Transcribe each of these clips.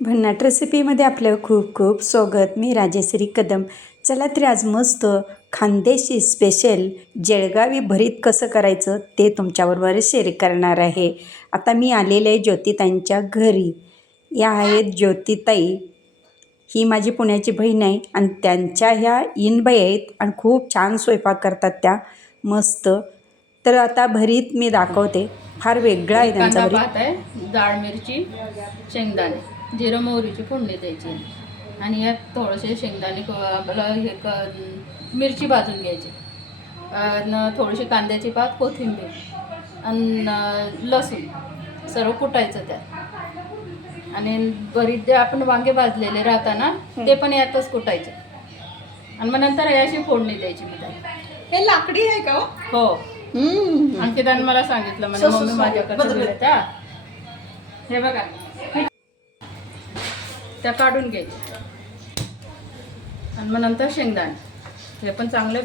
भन्नाट रेसिपीमध्ये आपलं खूप खूप स्वागत. मी राजेश्री कदम. चला तर आज मस्त खानदेशी स्पेशल जळगावी भरीत कसं करायचं ते तुमच्याबरोबर शेअर करणार आहे. आता मी आलेले आहे ज्योतिताईंच्या घरी. या आहेत ज्योतिताई, ही माझी पुण्याची बहीण आहे आणि त्यांच्या ह्या इनबाई आहेत आणि खूप छान स्वयंपाक करतात त्या, मस्त. तर आता भरीत मी दाखवते, फार वेगळा आहे त्यांचा कांदा भरीत. पात आहे, डाळ मिरची, शेंगदाणे, जिरं मोहरीची फोडणी द्यायची आणि यात थोडेसे शेंगदाणे मिरची भाजून घ्यायची आणि थोडीशी कांद्याची पात, कोथिंबीर आणि लसूण सर्व कुटायचं त्यात. आणि भरीत जे आपण वांगे भाजलेले राहताना ते पण यातच कुटायचे आणि मग नंतर याची फोडणी द्यायची. हे लाकडी आहे का? हो. आणखी त्यांनी मला सांगितलं, म्हणजे मम्मी माझ्याकडे दिल्या त्या. हे बघा, त्या काढून घ्यायच्या आणि मग नंतर शेंगदाणे हे पण चांगले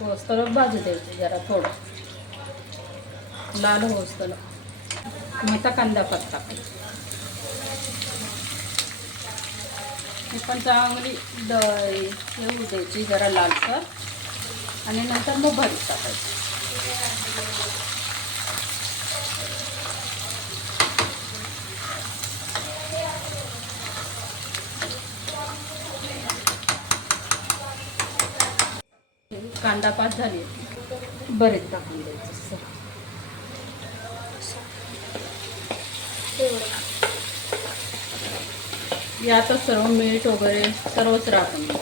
होस्तलं भाजू द्यायचे, जरा थोडं लाल होस्तलं. मग आता कांदा पात टाकायचा, ही पण चांगली हे होऊ द्यायची जरा लालसर आणि नंतर मग भरीत टाकायचं. कांदा पात झाली, भरीत टाकून द्यायचं. यातच सर्व मीठ वगैरे सर्वच राहतं.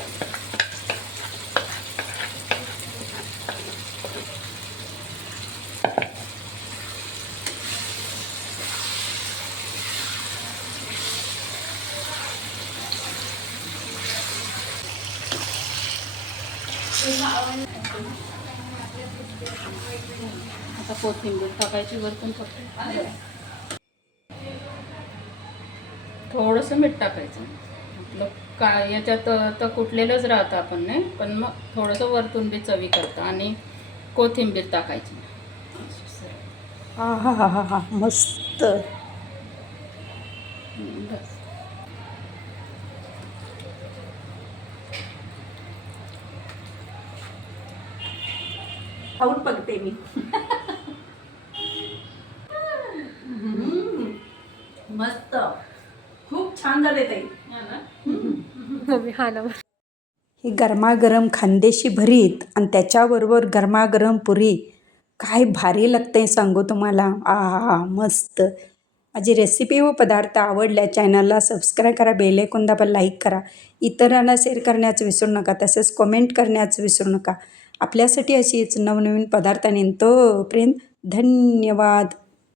आता कोथिंबीर टाकायची वरतून, फक्त थोडंसं मीठ टाकायचं. आपलं याच्यात तर कुटलेलंच राहतं आपण, नाही पण मग थोडंसं वरतून बी चवी करतं. आणि कोथिंबीर टाकायची. हा हा हा हा हा, मस्त. बस. खाऊन बघते मी. मस्त, खूप छान झाले ताई. ही गरमागरम खानदेशी भरीत आणि त्याच्याबरोबर गरमागरम पुरी, काय भारी लागते सांगू तुम्हाला. आ हा हा, मस्त. माझी रेसिपी व पदार्थ आवडल्या चॅनलला सबस्क्राईब करा, बेल आयकॉन दाबा, लाईक करा, इतरांना शेअर करण्याचं विसरू नका, तसेच कमेंट करण्याचं विसरू नका. आपल्यासाठी अशीच नवनवीन पदार्थांनी तोपर्यंत धन्यवाद.